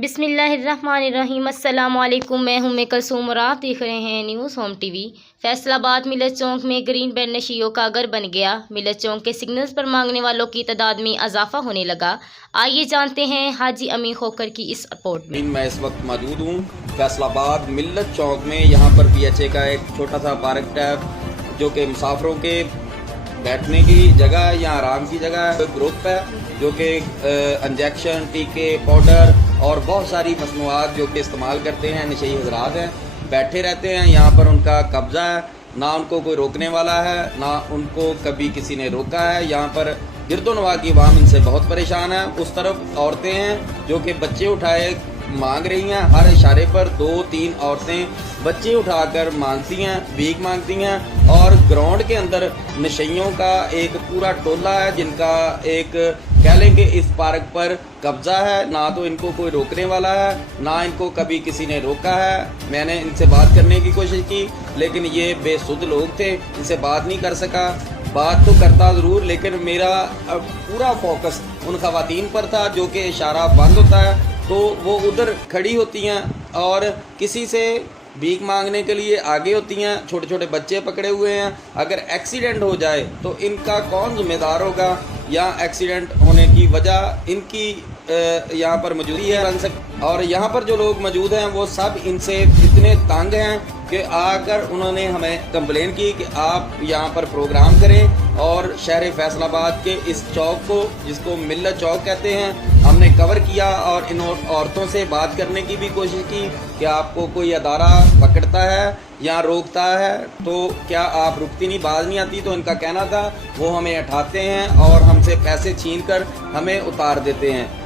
बिस्मिल्लाहिर्रहमानिर्रहीम। अस्सलाम वालेकुम। मैं हूं कलसूम और आप देख रहे हैं न्यूज़ होम टीवी। फैसलाबाद मिलत चौक में ग्रीन बैंड नशियों का घर बन गया। मिलत चौक के सिग्नल्स पर मांगने वालों की तादाद में इजाफा होने लगा। आइए जानते हैं हाजी अमी खोकर की इस रिपोर्ट में। मैं इस वक्त मौजूद हूँ फैसलाबाद मिलत चौक में। यहाँ पर PHA का एक छोटा सा पार्क है जो कि मुसाफरों के बैठने की जगह है या आराम की जगह है। ग्रुप है जो कि इंजेक्शन, टीके, पाउडर और बहुत सारी मसनूआत जो कि इस्तेमाल करते हैं नशई हजरात हैं, बैठे रहते हैं। यहाँ पर उनका कब्ज़ा है, ना उनको कोई रोकने वाला है, ना उनको कभी किसी ने रोका है। यहाँ पर गिरदोनवा की आवाम इनसे बहुत परेशान है। उस तरफ औरतें हैं जो कि बच्चे उठाए मांग रही हैं। हर इशारे पर 2-3 औरतें बच्चे उठाकर मांगती हैं, भीख मांगती हैं। और ग्राउंड के अंदर नशइयों का एक पूरा टोला है जिनका एक कह लें कि इस पार्क पर कब्जा है। ना तो इनको कोई रोकने वाला है, ना इनको कभी किसी ने रोका है। मैंने इनसे बात करने की कोशिश की लेकिन ये बेसुध लोग थे, इनसे बात नहीं कर सका। बात तो करता ज़रूर लेकिन मेरा पूरा फोकस उन खवातीन पर था जो कि इशारा बंद होता है तो वो उधर खड़ी होती हैं और किसी से भीख मांगने के लिए आगे होती हैं। छोटे छोटे बच्चे पकड़े हुए हैं। अगर एक्सीडेंट हो जाए तो इनका कौन जिम्मेदार होगा, या एक्सीडेंट होने की वजह इनकी यहाँ पर मौजूदगी है। और यहाँ पर जो लोग मौजूद हैं वो सब इनसे इतने तंग हैं कि आकर उन्होंने हमें कंप्लेन की कि आप यहाँ पर प्रोग्राम करें और शहर फैसलाबाद के इस चौक को, जिसको मिल्लत चौक कहते हैं, हमने कवर किया। और इन औरतों से बात करने की भी कोशिश की कि आपको कोई अदारा पकड़ता है या रोकता है तो क्या आप रुकती नहीं, बाज नहीं आती। तो इनका कहना था वो हमें उठाते हैं और हमसे पैसे छीन कर हमें उतार देते हैं।